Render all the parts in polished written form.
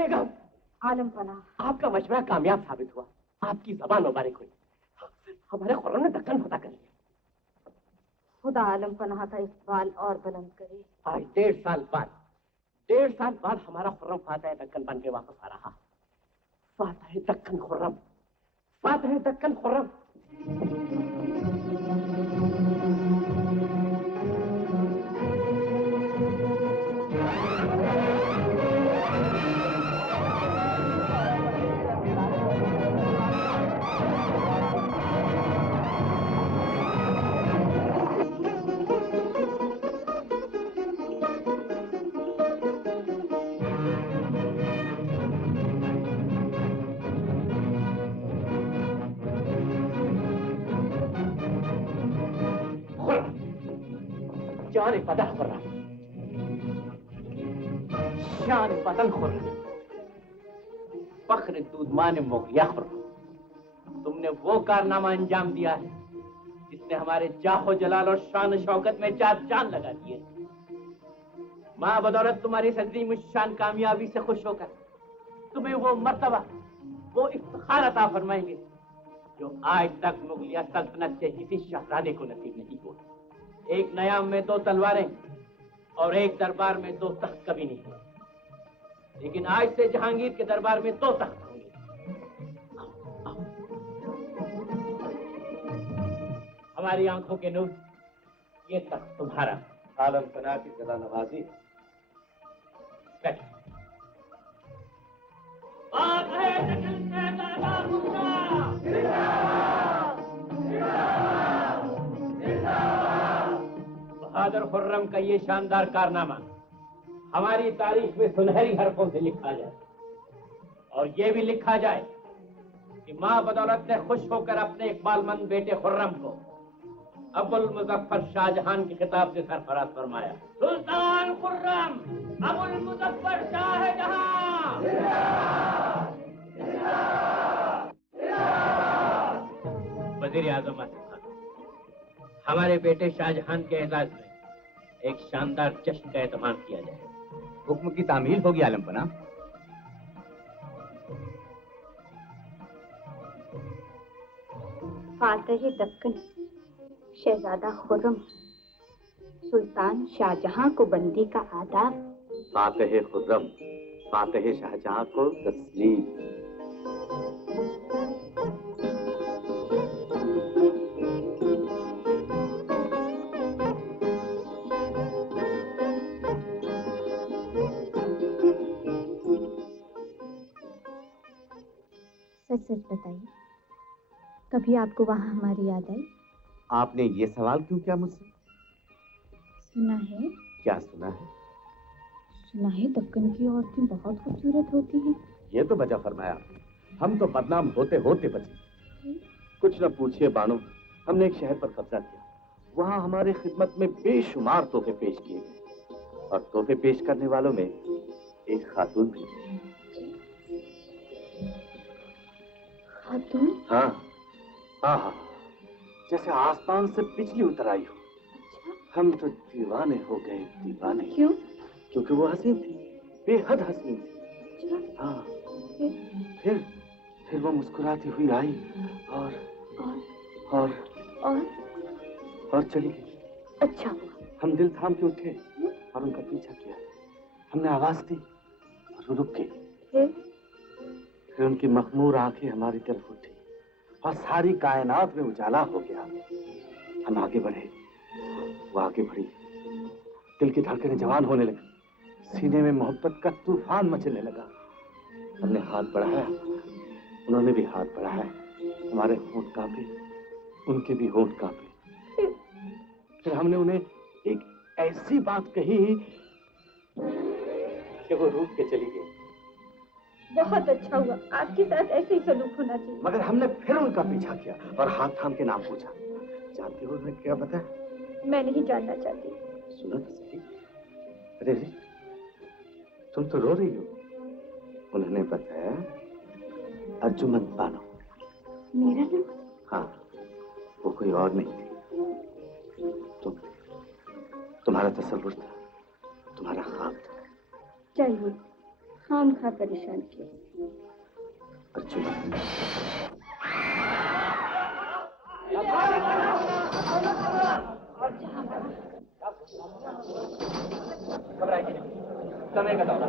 बेगम, आलम पनाह, आपका मशवरा कामयाब साबित हुआ। आपकी जबान मुबारक हुई। हमारे खुर्रम ने दक्कन फतह कर लिया। खुदा आलम पनाह का इकबाल और बुलंद करे। आज 1.5 साल बाद हमारा खुर्रम फातह दक्कन बन के वापस आ रहा। फातह दक्कन खुर्रम, फातह दक्कन खुर्रम। शान बदन खुर्रम, शान बदन खुर्रम, फख्र दूधमान मुग़लिया खुर्रम। तुमने वो कारनामा अंजाम दिया है जिसने हमारे जाहो जलाल और शान शौकत में चार चांद लगा दिए। मां बदौलत तुम्हारी अज़ीम शान कामयाबी से खुश होकर तुम्हें वो मर्तबा, वो इफ्तिखार अता फरमाएंगे जो आज तक मुग़लिया सल्तनत के किसी शहजादे को नसीब नहीं हुआ। एक नयाम में 2 तलवारें और एक दरबार में 2 तख्त कभी नहीं हुए, लेकिन आज से जहांगीर के दरबार में 2 तख्त होंगे। हमारी आंखों के नूर, ये तख्त तुम्हारा। आलम पनाह की सदा नवाजी। बहादुर खुर्रम का ये शानदार कारनामा हमारी तारीख में सुनहरी हरफों से लिखा जाए और ये भी लिखा जाए कि मां बदौलत ने खुश होकर अपने इकबालमंद बेटे खुर्रम को अबुल मुजफ्फर शाहजहां के खिताब से सरफराज फरमाया। सुल्तान खुर्रम अबुल मुजफ्फर शाहजहां। वज़ीर आज़म हमारे बेटे शाहजहां के एजाज में एक शानदार जश्न का एहतमाम किया जाए। हुक्म की तामील होगी आलम पनाह। फातह दक्कन शहजादा खुर्रम, सुल्तान शाहजहां को बंदी का आदाब। फातह खुर्रम, फातह शाहजहां को तस्लीम। सच सच बताइए, कभी आपको वहां हमारी याद आई? आपने ये सवाल क्यों किया मुझसे? सुना है। क्या सुना है? सुना है दक्कन की औरतें बहुत खूबसूरत होती हैं। ये तो वजह फरमाया। हम तो बदनाम होते होते बचे। कुछ न पूछिए बानो, हमने एक शहर पर कब्जा किया। वहां हमारे खिदमत में बेशुमार तोहफे पेश किए गए और तोहफे पेश करने वालों में एक खातून भी। खातून? हाँ हाँ हाँ, जैसे आसमान से बिजली उतर आई हो। अच्छा? हम तो दीवाने हो गए, दीवाने। क्यों? क्योंकि वो हसीन थी, बेहद हसीन थी। अच्छा? हाँ। फिर वो मुस्कुराती हुई आई और चली गई। अच्छा। हम दिल थाम के उठे और उनका पीछा किया। हमने आवाज दी और वो रुक गई। फिर उनकी मखमूर आंखें हमारी तरफ उठी और सारी कायनात में उजाला हो गया। हम आगे बढ़े, वो आगे बढ़ी। दिल की धड़कनें जवान होने लगी, सीने में मोहब्बत का तूफान मचलने लगा। हमने हाथ बढ़ाया, उन्होंने भी हाथ बढ़ाया। हमारे होंठ कांपे, उनके भी होंठ कांपे। फिर हमने उन्हें एक ऐसी बात कही कि वो रूठ के चली गई। बहुत अच्छा हुआ, आपके साथ ऐसे ही सलूक होना चाहिए। मगर हमने फिर उनका पीछा किया और हाथ थाम के नाम पूछा। जानती हो उन्हें क्या बताया? मैं नहीं जानना चाहती। सुनो तो सही। अरे तुम तो रो रही हो। उन्होंने बताया अर्जुमंद बानो। मेरा नाम? हाँ, वो कोई और नहीं थी। तुम्हारा तसव्वुर था, तुम्हारा ख्वाब था। चलिए, खाम खा परेशान किया। अर्जुमन, समय का दौरा।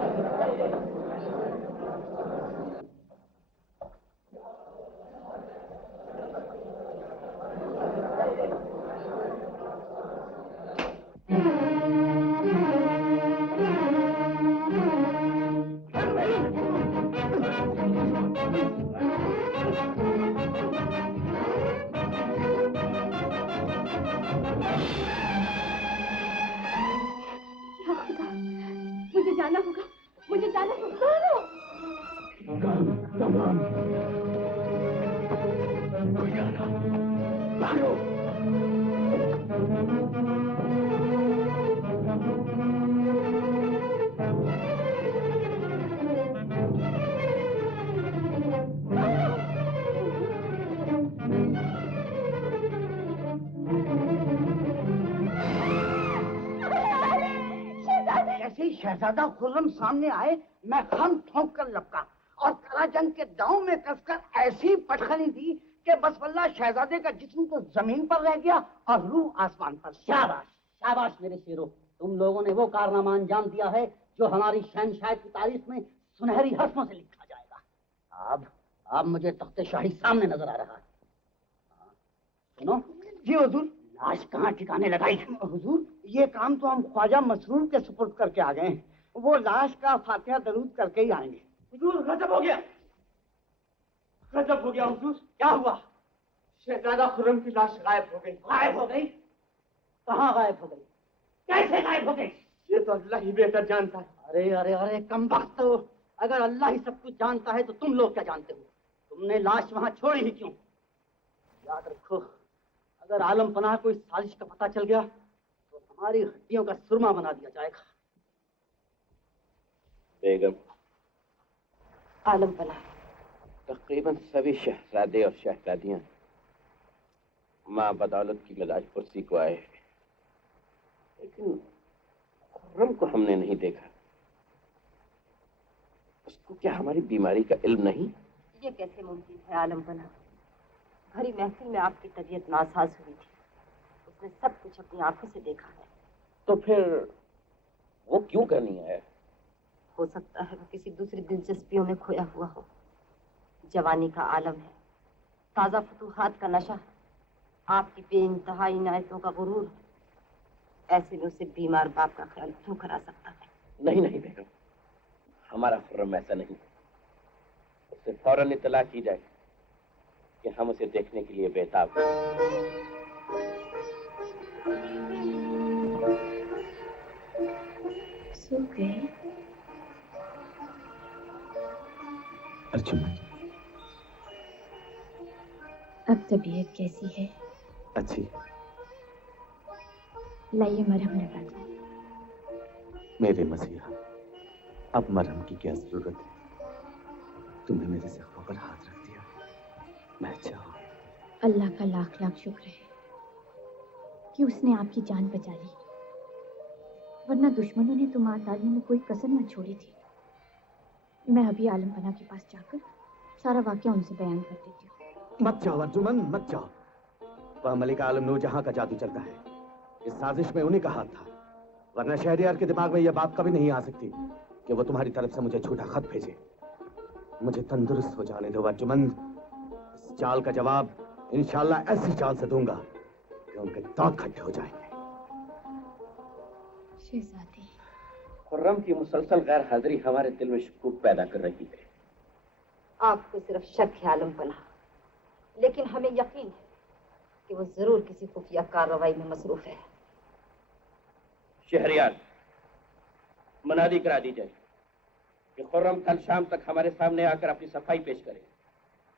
मुझे जाना होगा, मुझे जाना होगा। कोई गाना, भागो। जैसे ही शहजादा खुर्रम सामने आए, मैं खम ठोंक कर लपका और कराजंग के दांव में कसकर ऐसी पटखनी दी कि बस वल्लाह शहजादे का जिस्म तो जमीन पर रह गया और रूह आसमान पर। शाबाश शाबाश मेरे शेरों, तुम लोगों ने वो कारनामा अंजाम दिया है जो हमारी शहनशाह की तारीख में सुनहरी हर्फों से लिखा जाएगा। अब मुझे तख्ते शाही सामने नजर आ रहा है। सुनो जी हुजूर। लाश कहाँ ठिकाने लगाई? हुजूर, ये काम तो हम ख्वाजा मसरूर के सुपुर्द करके आ गए हैं। वो लाश का फातिहा दरूद करके ही आएंगे। हुजूर, गजब हो गया, गजब हो गया हुजूर। क्या हुआ? शहजादा खुर्रम की लाश गायब हो गई। गायब हो गई? कहाँ गायब हो गई? कैसे गायब हो गई? ये तो अल्लाह ही बेहतर जानता है। अरे अरे अरे कमबख्त, अगर अल्लाह ही सब कुछ जानता है तो तुम लोग क्या जानते हो? तुमने लाश वहां छोड़ी ही क्यों? याद रखो, अगर आलम पनाह को इस साजिश का पता चल गया तो हमारी हड्डियों का सुरमा बना दिया जाएगा। बेगम, आलम पनाह, तकरीबन सभी शहजादे और शहजादियां माँ बदौलत की मिलाज पुरसी को आए, लेकिन खुर्रम को हमने नहीं देखा। उसको क्या हमारी बीमारी का इल्म नहीं? ये कैसे मुमकिन है आलम पनाह? भरी महफिल में आपकी तबीयत नासाज हुई थी, उसने सब कुछ अपनी आंखों से देखा है। तो फिर वो क्यों करनी आया? हो सकता है वो किसी दूसरी दिलचस्पियों में खोया हुआ हो। जवानी का आलम है, ताज़ा फतूहात का नशा, आपकी बेइंतहा इनायतों का गुरूर, ऐसे में उसे बीमार बाप का ख्याल क्यों करा सकता है? नहीं नहीं बेगम, हमारा खुर्रम ऐसा नहीं। उससे फौरन इत्तला की जाए कि हम उसे देखने के लिए बेताब हैं। सो गए? अर्जुमन, अब तबीयत कैसी है? अच्छी। लाइए मरहम लगा दो। मेरे मसीहा, अब मरहम की क्या जरूरत है? तुमने मेरे जख्मों पर हाथ रख दिया, मैं अच्छा हूं। अल्लाह का लाख लाख शुक्र है कि उसने आपकी जान बचा ली, वरना दुश्मनों ने तो मार डालने में कोई कसर न छोड़ी थी। मैं अभी आलम पनाह के पास जाकर सारा वाकया उनसे बयान कर देती हूँ। मत जाओ अर्जुमन, मत जाओ। वह मलिका आलम नूरजहां का जादू चलता है। इस साजिश में उन्हीं का हाथ था, वरना शहरियार के दिमाग में यह बात कभी नहीं आ सकती कि वो तुम्हारी तरफ से मुझे झूठा खत भेजे। मुझे तंदुरुस्त हो जाने दो अर्जुमन। इस चाल का जवाब इंशाल्लाह ऐसी चाल से दूंगा कि उनके दांत खट्टे हो जाएंगे। शहजादी, खुर्रम की मुसलसल गैर हाजिरी हमारे दिल में शकूक पैदा कर रही है। आपको सिर्फ शक है आलम पनाह, लेकिन हमें यकीन है कि वो जरूर किसी खुफिया कार्रवाई में मसरूफ है। शहरियार, मनादी करा दी जाए कि खुर्रम कल शाम तक हमारे सामने आकर अपनी सफाई पेश करे,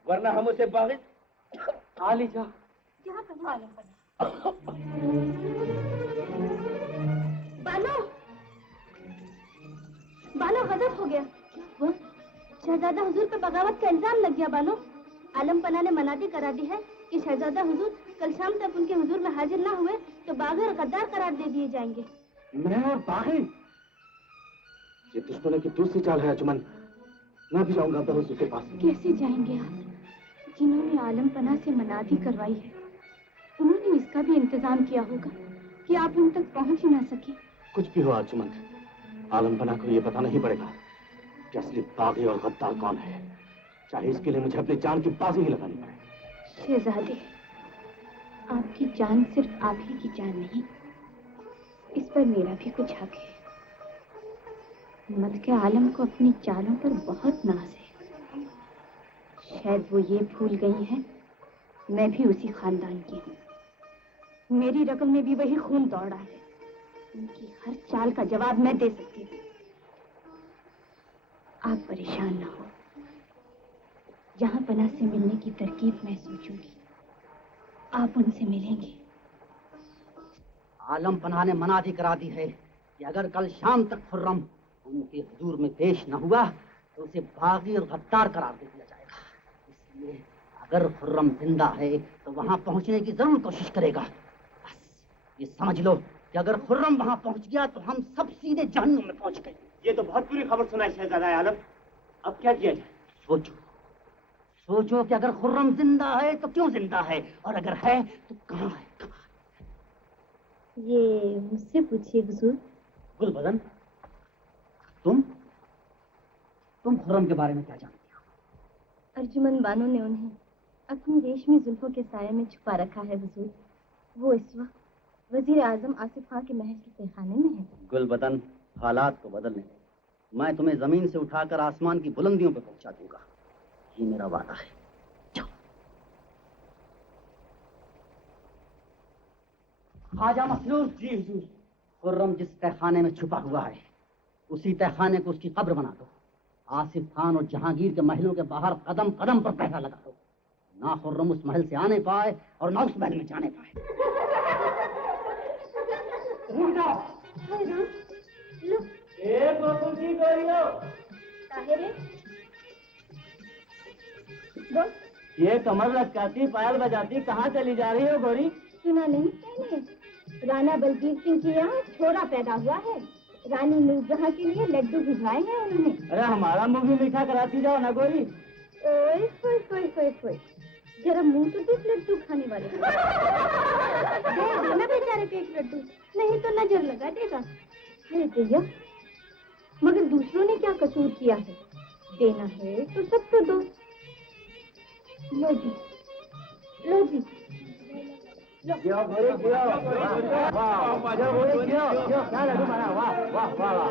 वरना हम उसे बागिज आलीजा यहाँ पर आलम पनाह। बानो, बानो गजब हो गया। शहजादा हुजूर पर बगावत का इल्जाम लग गया। बानो, आलम पनाह ने मनादी करा दी है कि शहजादा हुजूर कल शाम तक उनके हुजूर में हाजिर ना हुए तो बागी और गद्दार करार दे दिए जाएंगे। मैं और बागी? ये दुश्मनों की दूसरी चाल है अर्जुमन। मैं भी जाऊंगा अब्बा हुजूर के पास। कैसे जाएंगे आप? जिन्होंने आलम पना से मनादी करवाई है, उन्होंने इसका भी इंतजाम किया होगा कि आप उन तक पहुंच ही ना सके। कुछ भी हो अर्जुमंद, आलम पना को ये पता नहीं पड़ेगा कि असली बागी और गद्दार कौन है, चाहे इसके लिए मुझे अपनी जान की बाजी ही लगानी पड़े। शहजादे, आपकी जान सिर्फ आप ही की जान नहीं, इस पर मेरा भी कुछ हक है। मद के आलम को अपनी चालों पर बहुत नाज है। शायद वो ये भूल गई हैं, मैं भी उसी खानदान की हूँ। मेरी रकम में भी वही खून दौड़ा है। उनकी हर चाल का जवाब मैं दे सकती हूँ। आप परेशान ना हो, जहाँ पना से मिलने की तरकीब मैं सोचूंगी, आप उनसे मिलेंगे। आलम पना ने मनादी करा दी है कि अगर कल शाम तक खुर्रम उनके हुजूर में पेश न हुआ तो उसे बागी और गद्दार करार दे दिया जाएगा। इसलिए अगर खुर्रम जिंदा है तो वहां पहुंचने की जरूर कोशिश करेगा। बस ये समझ लो कि अगर खुर्रम वहां पहुंच गया तो हम सब सीधे जहन्नुम में पहुंच गए। ये तो बहुत बुरी खबर सुनाई शहजादा आलम। अब क्या किया जाए? सोचो सोचो कि अगर खुर्रम जिंदा है तो क्यों जिंदा है, और अगर है तो कहाँ है, कहाँ है? ये मुझसे पूछिए हुजूर। गुलबदन, तुम खुर्रम के बारे में क्या जानती हो? अर्जुमंद बानो ने उन्हें अपनी रेशमी जुल्फों के साये में छुपा रखा है हुजूर। वो इस वक्त वजीर आजम आसिफ खां के महल के तहखाने में है। गुलबदन, हालात को बदलने दो। मैं तुम्हें जमीन से उठाकर आसमान की बुलंदियों पर पहुंचा दूंगा, ये मेरा वादा है। जाओ। ख्वाजा मसरूर। जी हुजूर। खुर्रम जिस तहखाने में छुपा हुआ है उसी तहखाने को उसकी कब्र बना दो। आसिफ खान और जहांगीर के महलों के बाहर कदम कदम पर पहरा लगा दो, ना खुर्रम उस महल से आने पाए और ना उस महल में जाने पाए। ये कमर लटकाती पायल बजाती कहाँ चली जा रही हो गोरी? सुना नहीं पहले, राणा बलबीर सिंह के यहाँ छोरा पैदा हुआ है। रानी नूरजहां के लिए लड्डू भिजवाए हैं उन्होंने। अरे हमारा मुंह भी मीठा कराती जाओ ना गोरी। ओए फोए फोए फोए फोए, जरा मुंह तो देख लड्डू खाने वाले। दे देना बेचारे को एक लड्डू, नहीं तो नजर लगा देगा। अरे भैया, मगर दूसरों ने क्या कसूर किया है? देना है तो सबको दो। लो जी, लो जी। क्या लड्डू मारा, वाह वाह वाह।